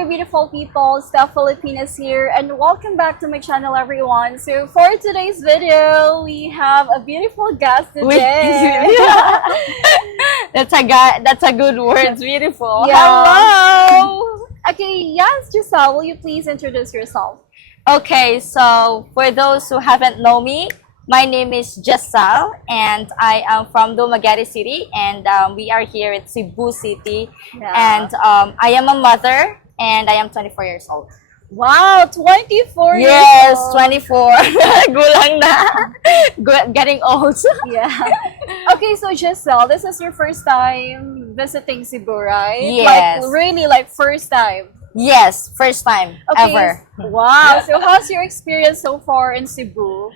Hello, beautiful people. Stephilippines here, and welcome back to my channel, everyone. So, for today's video, we have a beautiful guest today. That's a good word. It's beautiful. Yeah. Hello. Okay, yes, Giselle, will you please introduce yourself? Okay, so for those who haven't know me, my name is Giselle, and I am from Dumaguete City, and we are here at Cebu City. Yeah. And I am a mother, and I am 24 years old. Wow, 24 Yes, years old. 24. Gulang na. Getting old. Yeah. Okay, so Giselle, this is your first time visiting Cebu, right? Yes. Like, really, like, first time. Yes, first time Okay. ever. Wow. So, how's your experience so far in Cebu?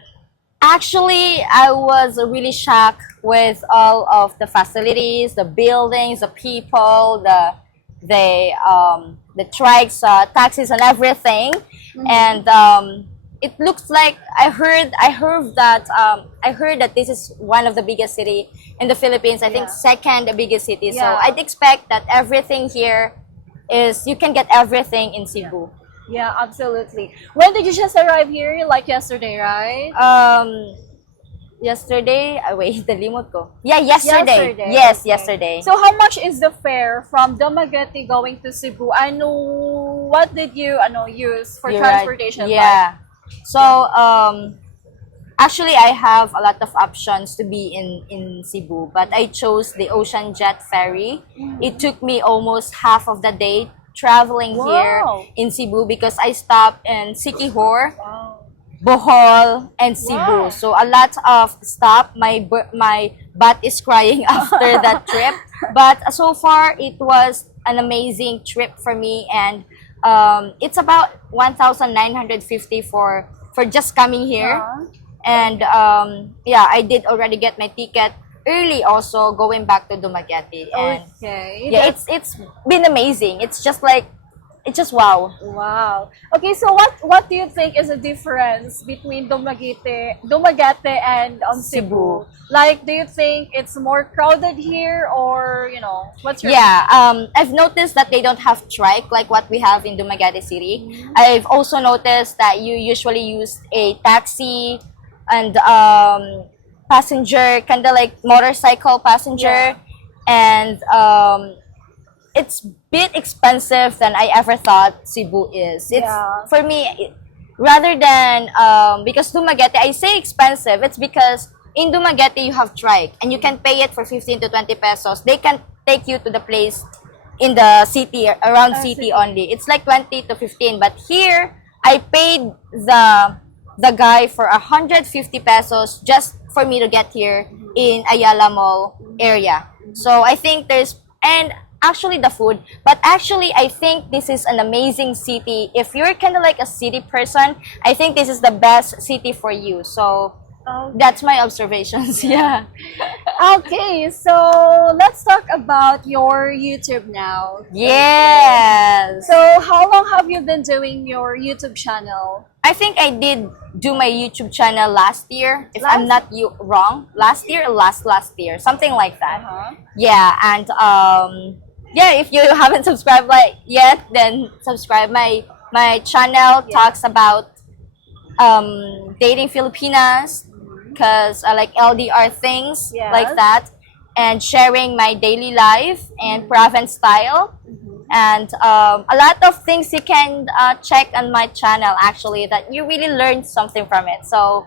Actually, I was really shocked with all of the facilities, the buildings, the people, the trikes, taxis, and everything. And it looks like I heard that this is one of the biggest city in the Philippines. I think second biggest city. So Yeah. I'd expect that everything here is you can get everything in Cebu. Yeah, absolutely. When did you just arrive here? Like yesterday, right? Yesterday, wait, nalimot ko. Yeah, yesterday. Yesterday. Yes, Okay. yesterday. So how much is the fare from Dumaguete going to Cebu? What did you use for You're right. transportation? Yeah. So, actually, I have a lot of options to be in Cebu, but I chose the Ocean Jet Ferry. It took me almost half of the day traveling here Wow. in Cebu because I stopped in Siquijor, Wow. Bohol, and Cebu. Wow. So a lot of stop. My butt is crying after that trip. But so far, it was an amazing trip for me, and it's about 1,950 for just coming here. And yeah, I did already get my ticket early, also going back to Dumaguete. And Okay. yeah, it's been amazing. It's just wow. Wow. Okay, so what do you think is the difference between Dumaguete and Cebu? Cebu. Like, do you think it's more crowded here, or what's your Yeah, I've noticed that they don't have trike like what we have in Dumaguete City. I've also noticed that you usually use a taxi and passenger, kind of like motorcycle passenger, and it's a bit expensive than I ever thought Cebu is. It's for me, rather than because Dumaguete, I say expensive. It's because in Dumaguete you have trike and you can pay it for 15 to 20 pesos. They can take you to the place in the city, around city only. It's like 20 to 15. But here, I paid the guy for 150 pesos just for me to get here in Ayala Mall area. So I think and actually the food, but actually I think this is an amazing city. If you're kind of like a city person, I think this is the best city for you. So that's my observations. Yeah. Okay, so let's talk about your YouTube now. Yes. So how long have you been doing your YouTube channel? I think I did do my YouTube channel last year, if I'm not wrong. Last year or last year, something like that. Yeah, and yeah, if you haven't subscribed yet, then subscribe. My channel talks about dating Filipinas, because I like LDR things like that, and sharing my daily life and province style. And a lot of things you can check on my channel, actually, that you really learn something from it. So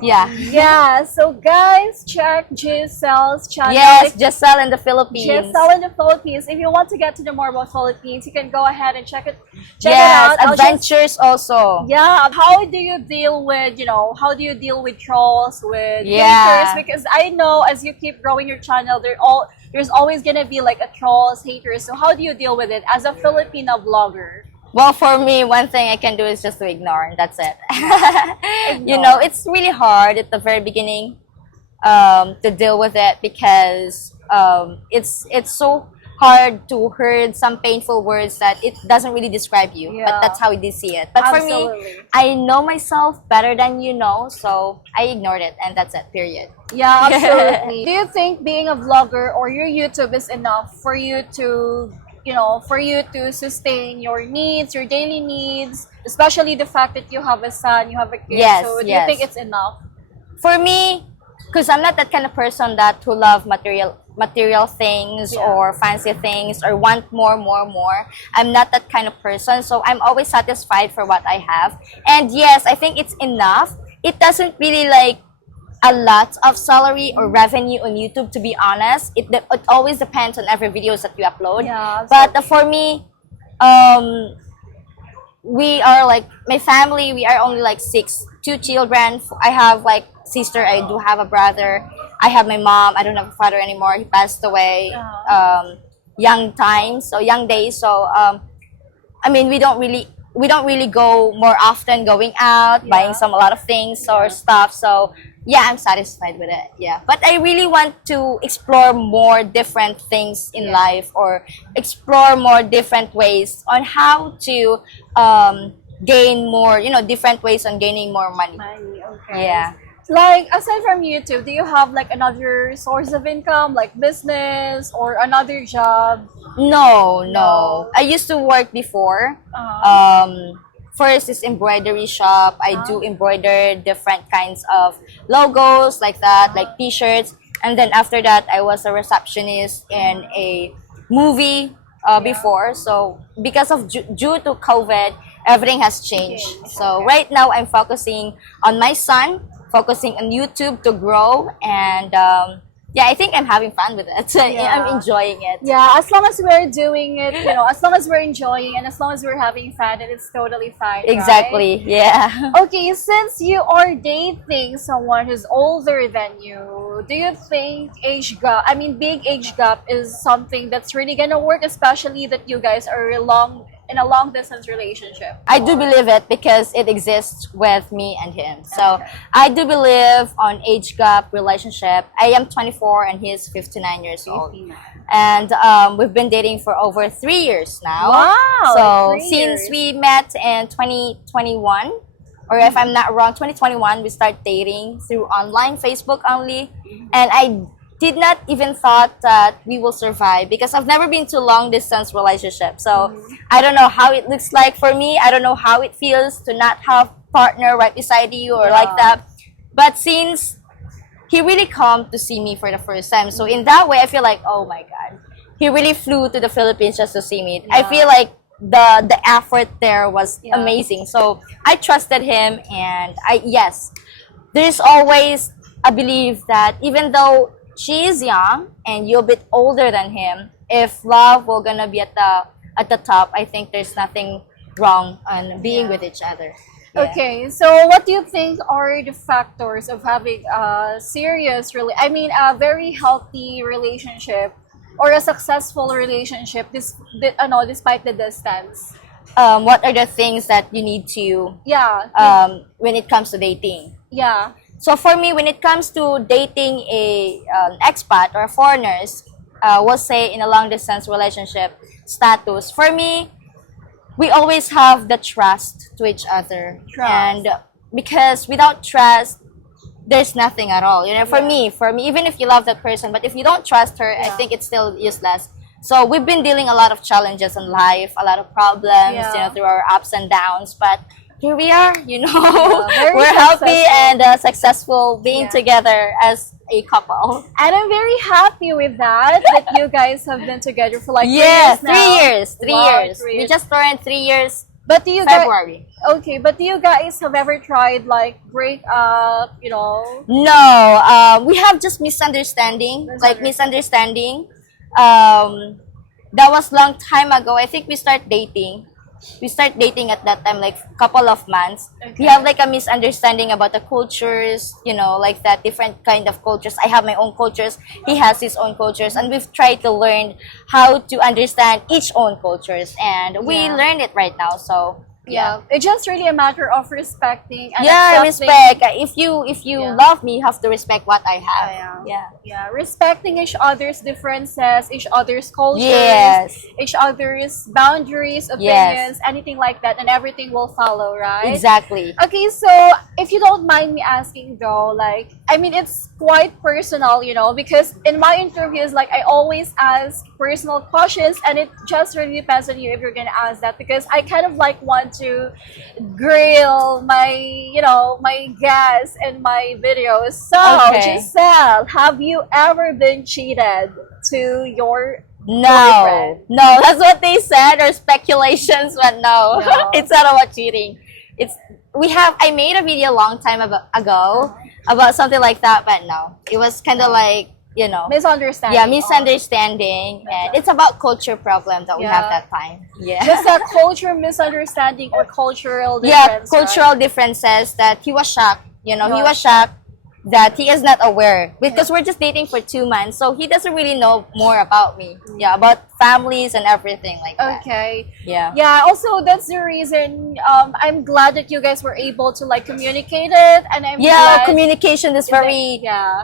yeah. Yeah, so guys, check Giselle's channel. Yes, Giselle in the Philippines. Giselle in the Philippines. If you want to get to know more about Philippines, you can go ahead and check it Yes, out. adventures also. Yeah, how do you deal with trolls, with haters? Because I know as you keep growing your channel, there's always gonna be like a trolls, haters. So how do you deal with it as a Filipina vlogger? Well, for me, one thing I can do is just to ignore, and that's it. It's really hard at the very beginning to deal with it, because it's so hard to hear some painful words that it doesn't really describe you, but that's how they see it. But for me, I know myself better than so I ignored it, and that's it, period. Yeah, absolutely. Do you think being a vlogger or your YouTube is enough for you to you know, for you to sustain your needs, your daily needs, especially the fact that you have a son, you have a kid. Yes, So do you yes. think it's enough? For me, because I'm not that kind of person that who love material things Yeah. or fancy things or want more. I'm not that kind of person, so I'm always satisfied for what I have. And yes, I think it's enough. It doesn't really like a lot of salary or revenue on YouTube, to be honest. It always depends on every videos that you upload. Yeah, But so for me, um, we are like my family. We are only like two children. I have like sister. I do have a brother. I have my mom. I don't have a father anymore. He passed away young times, so young days. So I mean, we don't really go more often going out, Yeah. buying a lot of things or stuff. So yeah, I'm satisfied with it. Yeah, but I really want to explore more different things in life, or explore more different ways on how to gain more. Different ways on gaining more money. money, okay. Yeah. Like, aside from YouTube, do you have like another source of income, like business or another job? No. I used to work before. First is embroidery shop. I do embroider different kinds of logos like that, like t-shirts. And then after that, I was a receptionist in a movie before. So because of due to COVID, everything has changed. Okay. So right now, I'm focusing on my son, focusing on YouTube to grow, and yeah, I think I'm having fun with it. Yeah. I'm enjoying it. Yeah, as long as we're doing it, you know, as long as we're enjoying and as long as we're having fun, then it's totally fine. right? Exactly. Yeah. Okay, since you are dating someone who's older than you, do you think big age gap is something that's really gonna work, especially that you guys are in a long distance relationship? I do believe it because it exists with me and him. So I do believe on age gap relationship. I am 24 and he is 59 years old. And we've been dating for over 3 years now. Wow, So 3 since years. we met in 2021, or if I'm not wrong, 2021, we start dating through online, Facebook only. And I did not even thought that we will survive because I've never been to long distance relationship. So I don't know how it looks like for me. I don't know how it feels to not have partner right beside you or like that. But since he really come to see me for the first time, so in that way I feel like, oh my god, he really flew to the Philippines just to see me. I feel like the effort there was amazing. So I trusted him, and there's always a belief that even though she is young and you're a bit older than him, if love will gonna be at the top, I think there's nothing wrong on being with each other. Yeah. Okay, so what do you think are the factors of having a a very healthy relationship or a successful relationship despite the distance? What are the things that you need to when it comes to dating? Yeah. So for me, when it comes to dating a expat or foreigners, we'll say in a long distance relationship status, for me, we always have the trust to each other. Trust. And because without trust, there's nothing at all. For me, even if you love that person, but if you don't trust her, I think it's still useless. So we've been dealing a lot of challenges in life, a lot of problems, through our ups and downs, but here we are, very we're happy successful. and successful being together as a couple. And I'm very happy with that you guys have been together for like 3 years now. 3 years. 3 Wow, years. 3 We years. just turned 3 years But do you guys February. but do you guys have ever tried like break up, No, we have just misunderstanding. That was long time ago. I think we start dating at that time, like couple of months. We have like a misunderstanding about the cultures, like that, different kind of cultures. I have my own cultures, he has his own cultures, and we've tried to learn how to understand each own cultures, and we learn it right now. So it's just really a matter of respecting and yeah, accepting. respect. If you love me, you have to respect what I have. Yeah, respecting each other's differences, each other's cultures, Yes. each other's boundaries, opinions, anything like that, and everything will follow, right? Exactly. Okay, so if you don't mind me asking though, like, I mean, it's quite personal, you know, because in my interviews, like, I always ask personal questions, and it just really depends on you if you're gonna ask that, because I kind of like want to grill my, you know, my guests and my videos. So, Okay. Giselle, have you ever been cheated to your No, boyfriend? no, that's what they said, or speculations, but no, No. it's not about cheating. It's I made a video a long time ago about something like that, but no, it was kind of like, you know, Misunderstanding? yeah, misunderstanding, and it's about culture problem that we have Yeah. that time. Yeah, Just a culture misunderstanding or cultural yeah, difference, cultural right? differences that he was shocked. You know, he Yeah. was shocked that he is not aware, because we're just dating for 2 months, so he doesn't really know more about me. Yeah, about families and everything like that. Okay. Yeah. Yeah, also that's the reason I'm glad that you guys were able to like communicate it, and I'm Yeah, glad communication is very yeah.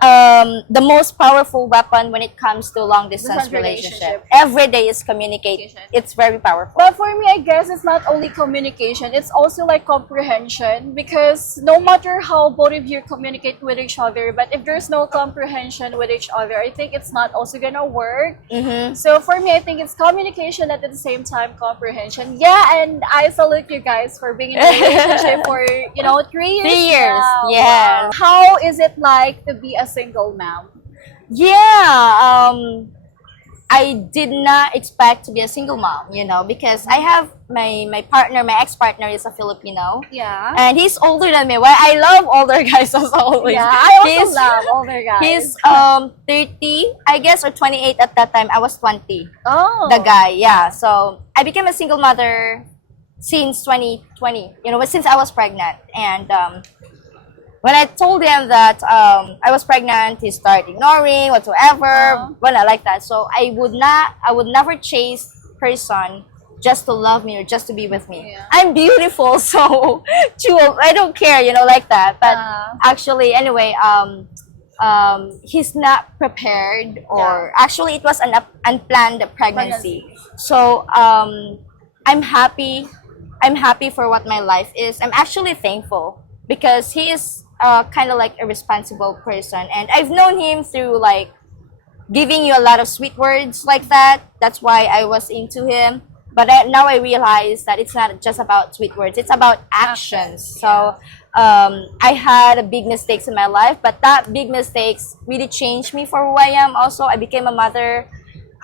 the most powerful weapon when it comes to long distance Distance relationship. relationship. Every day is communication. It's very powerful. But for me, I guess it's not only communication, it's also like comprehension, because no matter how both of you communicate with each other, but if there's no comprehension with each other, I think it's not also gonna work. Mm-hmm. So for me, I think it's communication and at the same time comprehension. Yeah, and I salute you guys for being in a relationship for, you know, 3 years. 3 years, now. yes. Wow. How is it like to be a single mom? Yeah, I did not expect to be a single mom, you know, because I have my partner, my ex-partner is a Filipino. Yeah. And he's older than me. Well, I love older guys as always. Yeah, I also He's- love older guys. He's 30, I guess, or 28 at that time. I was 20. oh. The guy, yeah. So I became a single mother since 2020. You know, since I was pregnant, and when I told him that I was pregnant, he started ignoring whatsoever. Well, not like that. So I would never chase person just to love me or just to be with me. Yeah. I'm beautiful, so I don't care, you know, like that. But actually, anyway, he's not prepared, or actually, it was an unplanned pregnancy. So I'm happy. I'm happy for what my life is. I'm actually thankful because he is kind of like a responsible person, and I've known him through like giving you a lot of sweet words like that. That's why I was into him. But now I realize that it's not just about sweet words, it's about actions. So I had big mistakes in my life, but that big mistakes really changed me for who I am. Also, I became a mother.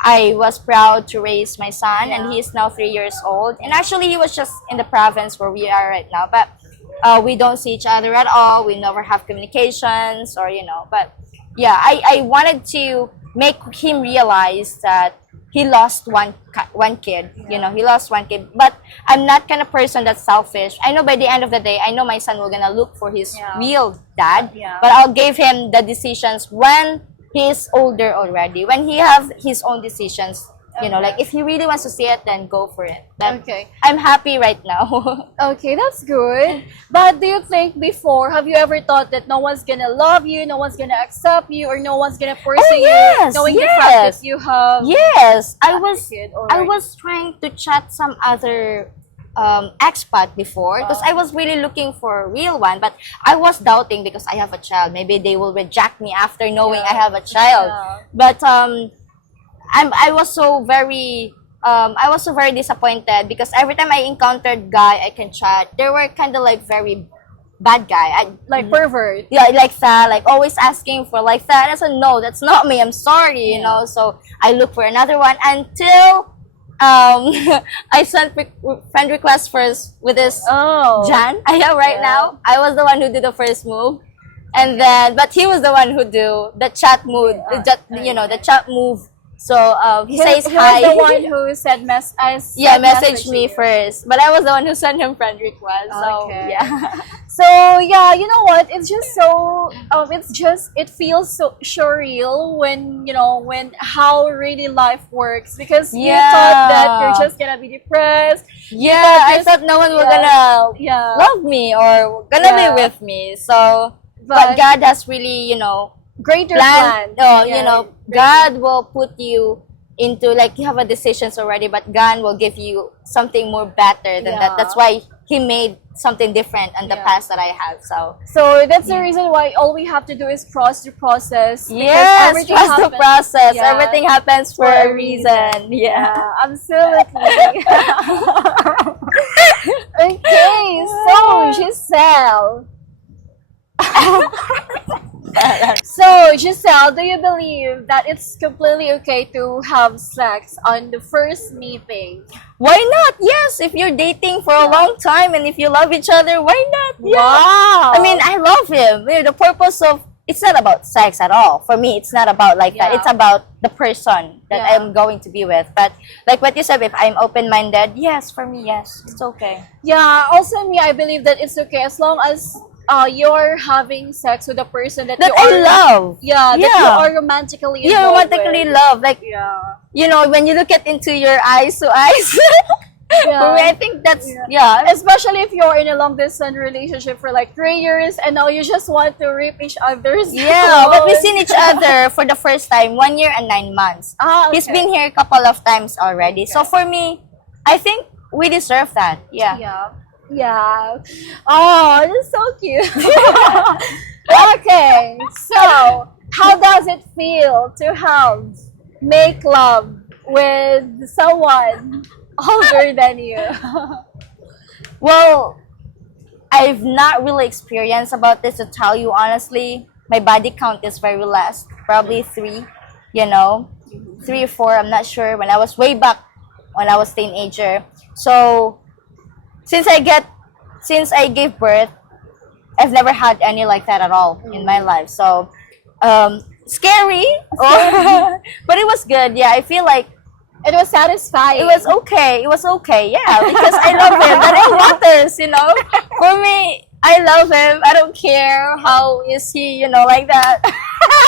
I was proud to raise my son, and he is now 3 years old. And actually, he was just in the province where we are right now. But we don't see each other at all. We never have communications, or you know. But yeah, I wanted to make him realize that he lost one kid. You know, he lost one kid. But I'm not kind of person that's selfish. I know by the end of the day, I know my son will gonna look for his real dad. But I'll give him the decisions when he's older already. When he have his own decisions. You know, like if he really wants to see it, then go for it. But I'm happy right now. Okay, that's good. But do you think before, have you ever thought that no one's gonna love you, no one's gonna accept you, or no one's gonna pursue you, knowing the fact that you have Yes, I kid I already? was trying to chat some other expat before, because I was really looking for a real one, but I was doubting because I have a child. Maybe they will reject me after knowing I have a child. But I was so very disappointed because every time I encountered guy I can chat, they were kind of like very bad guy. like pervert. Yeah, like that, like always asking for like that. I said, no, that's not me. I'm sorry, you know. So I look for another one until I sent friend request first with this Jan I have right now. I was the one who did the first move, and then but he was the one who do the chat move, the chat move. So he says He hi. was the one who said message me first, but I was the one who sent him friend request. So yeah. So yeah, you know what? It's just so it feels so surreal when you know when how really life works, because you thought that you're just gonna be depressed. Yeah, I thought no one was gonna love me or gonna be with me. So, but God has really, greater plan. plan. No, Yeah, you know, greater. God will put you into, like, you have a decisions already, but God will give you something more better than that. Yeah. That's why He made something different on the Yeah. past that I have. So that's the Yeah. reason why all we have to do is trust the process. Because Yes, everything trust the happens- process. Yeah. Everything happens for a reason. Yeah. Absolutely. Okay, so Giselle. So Giselle, do you believe that it's completely okay to have sex on the first meeting? Why not? Yes, if you're dating for a long time and if you love each other, why not? Yeah. Wow. I mean, I love him. You know, the purpose of it's not about sex at all. For me, it's not about like that. Yeah. It's about the person that Yeah. I'm going to be with. But like what you said, if I'm open-minded, yes, for me, yes, it's okay. Yeah, also me, I believe that it's okay as long as you're having sex with a person that That you I are love. Yeah, that you Yeah. are romantically You involved romantically with. love. Like, Yeah. you know, when you look at into your eyes to eyes. For me, I think that's, yeah. Especially if you're in a long distance relationship for like 3 years and now you just want to rip each other's Yeah, but we've clothes. seen each other for the first time 1 year and 9 months. Okay. He's been here a couple of times already. So for me, I think we deserve that. Yeah. Yeah. Yeah. Oh, that's so cute. Okay. So, how does it feel to make love with someone older than you? Well, I've not really experienced about this, to tell you honestly. My body count is very less, probably 3, you know, 3 or 4. I'm not sure. When I was way back, when I was teenager. So since I gave birth, I've never had any like that at all in my life. So scary, but it was good. Yeah, I feel like It was satisfying. it was okay. It was okay. Yeah, because I love him. That all matters, you know. For me, I love him. I don't care how is he, you know, like that.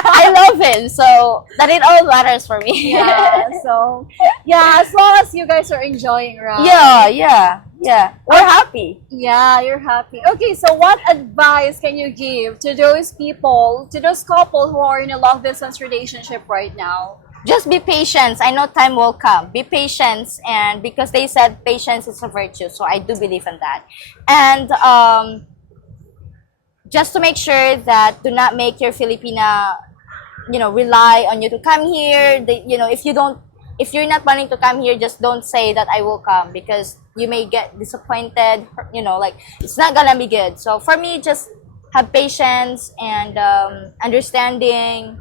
I love him, so that it all matters for me. Yeah. So, yeah, as long as you guys are enjoying, right? yeah. We're happy. Yeah, you're happy. Okay, so what advice can you give to those people, to those couple who are in a long distance relationship right now? Just be patient. I know time will come. Be patient, and because they said patience is a virtue, so I do believe in that. And just to make sure that do not make your Filipina, you know, rely on you to come here. You know, if you're not planning to come here, just don't say that I will come, because you may get disappointed. You know, like, it's not gonna be good. So for me, just have patience and understanding,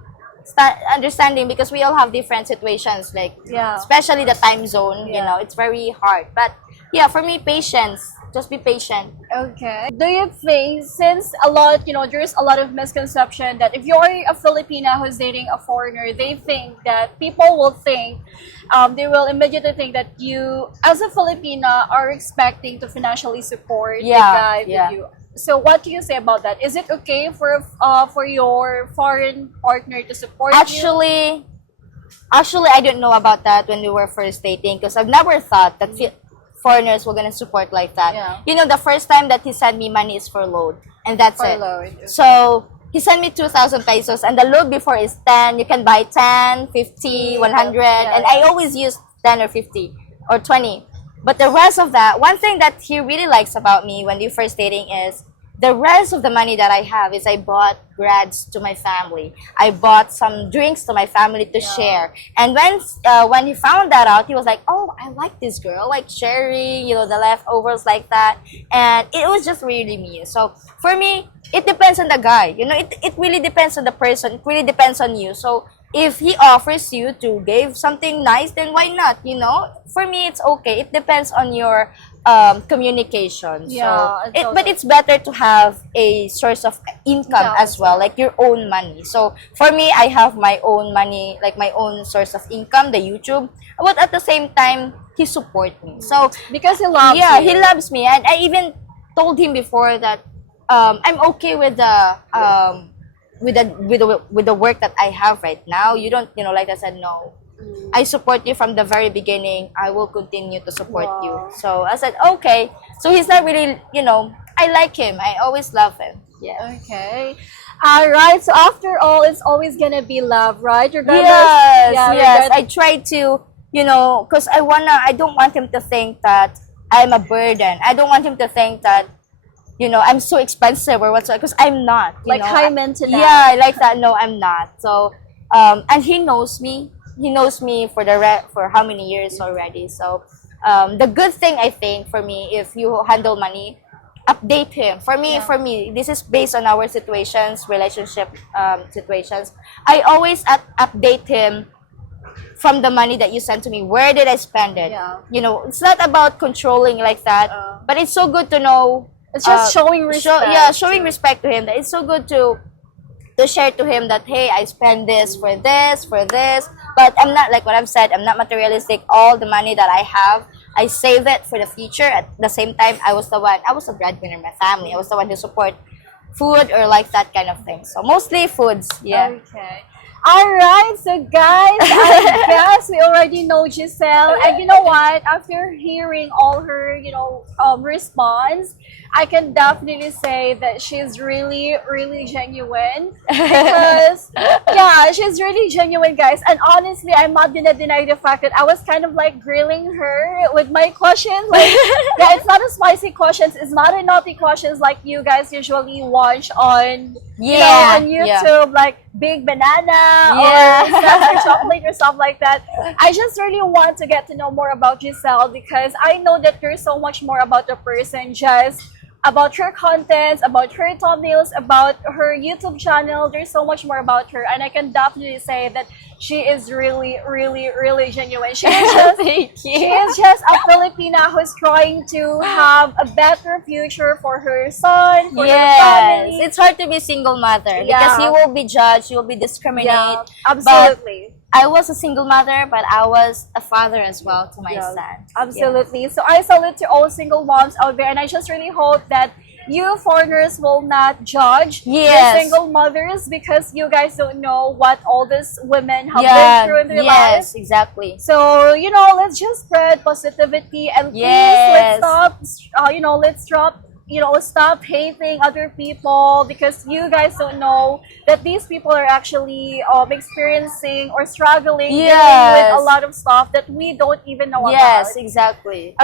because we all have different situations, like, Yeah. especially the time zone. You Yeah. know, it's very hard. But yeah, for me, patience. Just be patient. Okay. Do you think, since there's a lot of misconception that if you're a Filipina who's dating a foreigner, they will immediately think that you, as a Filipina, are expecting to financially support the guy Yeah. with you. So what do you say about that? Is it okay for your foreign partner to support you? Actually, I didn't know about that when we were first dating, because I've never thought that foreigners were gonna support like that. Yeah. You know, the first time that he sent me money is for load, and that's For it. load. So he sent me 2,000 pesos, and the load before is 10. You can buy 10, 50, 100, Yeah. and I always use 10 or 50 or 20. But the rest of that, one thing that he really likes about me when we first dating is the rest of the money that I have is I bought breads to my family. I bought some drinks to my family to share. And when he found that out, he was like, "Oh, I like this girl, like sharing, you know, the leftovers like that." And it was just really me. So for me, it depends on the guy. You know, it really depends on the person. It really depends on you. So if he offers you to give something nice, then why not? You know, for me, it's okay. It depends on your communication. Yeah, So but it's better to have a source of income as well, like your own money. So for me, I have my own money, like my own source of income, the YouTube. But at the same time, he supports me. So Because he loves you. he loves me, and I even told him before that I'm okay with the work that I have right now. You don't, you know, like I said, no. I support you from the very beginning. I will continue to support you. So I said, okay. So he's not really, you know, I like him. I always love him. Yeah. Okay. All right. So after all, it's always gonna be love, right? Regardless. Yes, Yeah. yes. I try to, because I don't want him to think that I'm a burden. I don't want him to think that, I'm so expensive or whatsoever, because I'm not. Like high maintenance. Yeah, I like that. No, I'm not. So, and he knows me. He knows me for how many years already. So, the good thing I think for me, if you handle money, update him. For me, this is based on our situations, relationship situations. I always update him from the money that you sent to me. Where did I spend it? Yeah. It's not about controlling like that, but it's so good to know. It's just showing respect. Showing respect to him. That it's so good to share to him that, hey, I spend this, for this. But I'm not, like what I've said, I'm not materialistic. All the money that I have, I save it for the future. At the same time, I was the breadwinner in my family. I was the one who support food or like that kind of thing. So mostly foods. Yeah. Okay. All right, so guys, I guess we already know Giselle, and you know what? After hearing all her, response, I can definitely say that she's really, really genuine. Because, yeah, she's really genuine, guys. And honestly, I'm not gonna deny the fact that I was kind of like grilling her with my questions. Like, yeah, it's not a spicy questions. It's not a naughty questions like you guys usually watch on, on YouTube, like Big Banana or Sesame Chocolate or stuff like that. I just really want to get to know more about Giselle, because I know that there's so much more about the person, just about her contents, about her thumbnails, about her YouTube channel. There's so much more about her, and I can definitely say that she is really, really, really genuine. She is just a Filipina who's trying to have a better future for her son, for her family. It's hard to be a single mother because you will be judged, you will be discriminated. Yeah, absolutely. But I was a single mother, but I was a father as well to my son. Absolutely. So I salute to all single moms out there, and I just really hope that you foreigners will not judge the single mothers, because you guys don't know what all these women have been through in their lives. Yes, exactly. So, let's just spread positivity, and please let's stop hating other people, because you guys don't know that these people are actually experiencing or struggling dealing with a lot of stuff that we don't even know about. Yes, exactly.